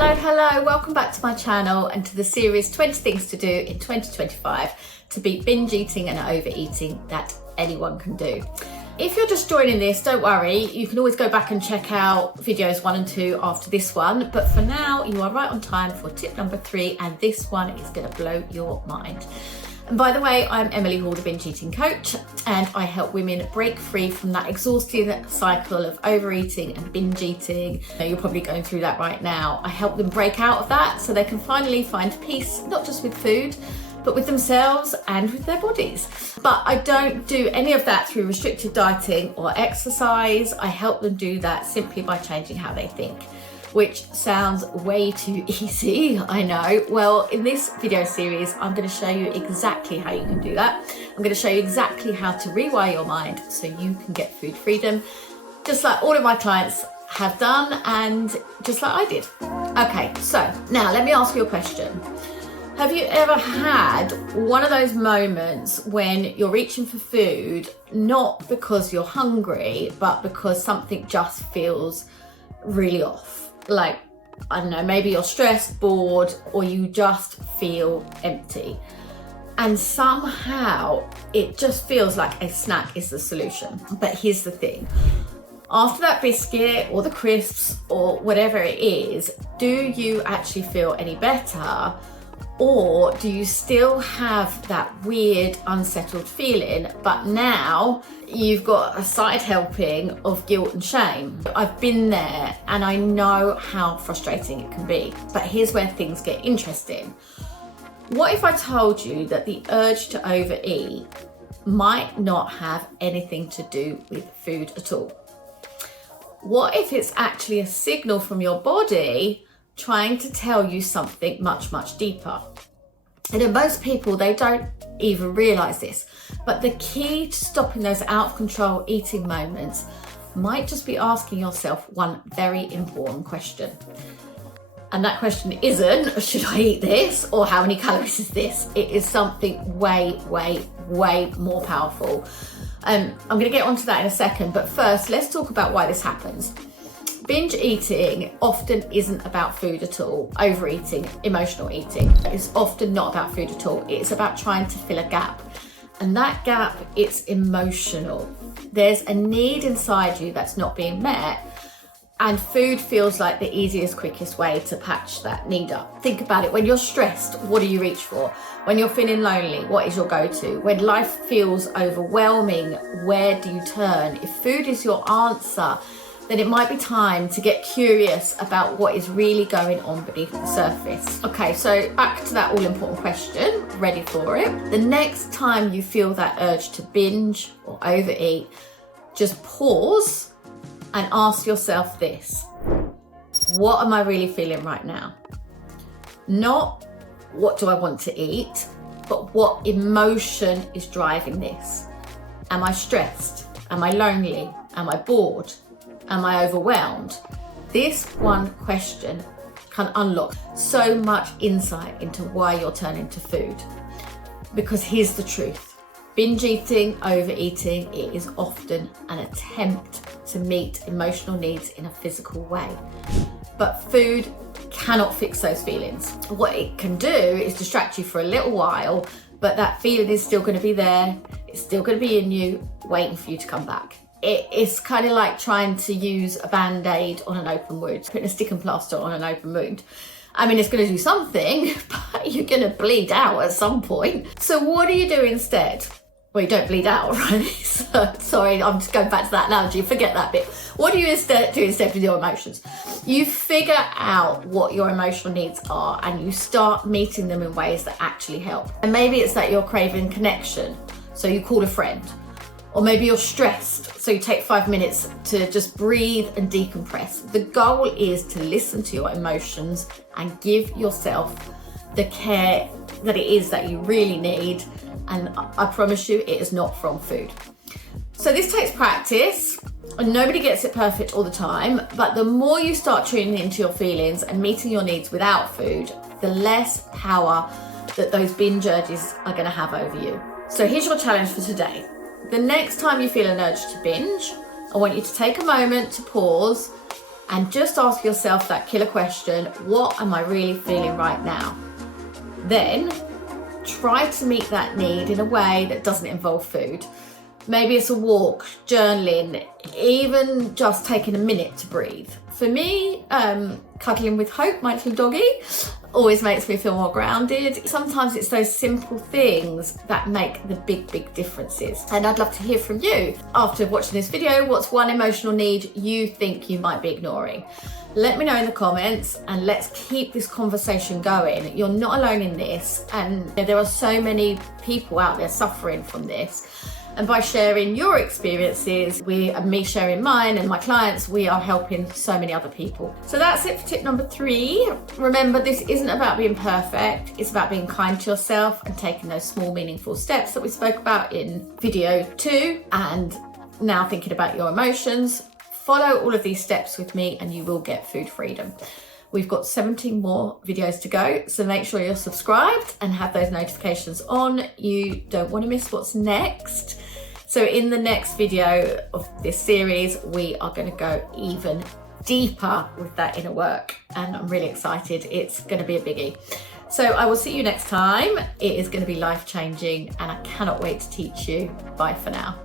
Hello, welcome back to my channel and to the series 20 things to do in 2025 to beat binge eating and overeating that anyone can do. If you're just joining this, don't worry, you can always go back and check out videos 1 and 2 after this one, but for now you are right on time for tip number 3, and this one is going to blow your mind. And by the way, I'm Emily Hall, the binge eating coach, and I help women break free from that exhausting cycle of overeating and binge eating. You're probably going through that right now. I help them break out of that so they can finally find peace, not just with food, but with themselves and with their bodies. But I don't do any of that through restricted dieting or exercise. I help them do that simply by changing how they think, which sounds way too easy, I know. Well, in this video series, I'm going to show you exactly how you can do that. I'm going to show you exactly how to rewire your mind so you can get food freedom, just like all of my clients have done and just like I did. Okay, so now let me ask you a question. Have you ever had one of those moments when you're reaching for food, not because you're hungry, but because something just feels really off? Like, I don't know, maybe you're stressed, bored, or you just feel empty. And somehow it just feels like a snack is the solution. But here's the thing. After that biscuit or the crisps or whatever it is, do you actually feel any better? Or do you still have that weird, unsettled feeling, but now you've got a side helping of guilt and shame? I've been there and I know how frustrating it can be. But here's where things get interesting. What if I told you that the urge to overeat might not have anything to do with food at all? What if it's actually a signal from your body trying to tell you something much, much deeper? And in most people, they don't even realize this, but the key to stopping those out of control eating moments might just be asking yourself one very important question. And that question isn't, should I eat this? Or how many calories is this? It is something way, way, way more powerful. I'm gonna get onto that in a second, but first, let's talk about why this happens. Binge eating often isn't about food at all. Overeating, emotional eating, is often not about food at all. It's about trying to fill a gap. And that gap, it's emotional. There's a need inside you that's not being met, and food feels like the easiest, quickest way to patch that need up. Think about it. When you're stressed, what do you reach for? When you're feeling lonely, what is your go-to? When life feels overwhelming, where do you turn? If food is your answer, then it might be time to get curious about what is really going on beneath the surface. Okay, so back to that all-important question, ready for it? The next time you feel that urge to binge or overeat, just pause and ask yourself this: what am I really feeling right now? Not what do I want to eat, but what emotion is driving this? Am I stressed? Am I lonely? Am I bored? Am I overwhelmed? This one question can unlock so much insight into why you're turning to food. Because here's the truth. Binge eating, overeating, it is often an attempt to meet emotional needs in a physical way. But food cannot fix those feelings. What it can do is distract you for a little while, but that feeling is still going to be there. It's still going to be in you, waiting for you to come back. It's kind of like trying to use a band-aid on an open wound, putting a stick and plaster on an open wound. I mean, it's going to do something, but you're going to bleed out at some point. So what do you do instead? Well, you don't bleed out, right? So, sorry, I'm just going back to that analogy. Forget that bit. What do you do instead with your emotions? You figure out what your emotional needs are and you start meeting them in ways that actually help. And maybe it's that you're craving connection, so you call a friend. Or maybe you're stressed, so you take 5 minutes to just breathe and decompress. The goal is to listen to your emotions and give yourself the care that it is that you really need. And I promise you, it is not from food. So this takes practice, and nobody gets it perfect all the time, but the more you start tuning into your feelings and meeting your needs without food, the less power that those binge urges are going to have over you. So here's your challenge for today. The next time you feel an urge to binge, I want you to take a moment to pause and just ask yourself that killer question, what am I really feeling right now? Then try to meet that need in a way that doesn't involve food. Maybe it's a walk, journaling, even just taking a minute to breathe. For me, cuddling with Hope, my little doggy, always makes me feel more grounded. Sometimes it's those simple things that make the big differences. And I'd love to hear from you. After watching this video, what's one emotional need you think you might be ignoring? Let me know in the comments and let's keep this conversation going. You're not alone in this, and there are so many people out there suffering from this. And by sharing your experiences, me sharing mine and my clients, we are helping so many other people. So that's it for tip number 3. Remember, this isn't about being perfect. It's about being kind to yourself and taking those small, meaningful steps that we spoke about in video 2. And now thinking about your emotions. Follow all of these steps with me and you will get food freedom. We've got 17 more videos to go, so make sure you're subscribed and have those notifications on. You don't want to miss what's next. So in the next video of this series, we are going to go even deeper with that inner work, and I'm really excited. It's going to be a biggie. So I will see you next time. It is going to be life-changing and I cannot wait to teach you. Bye for now.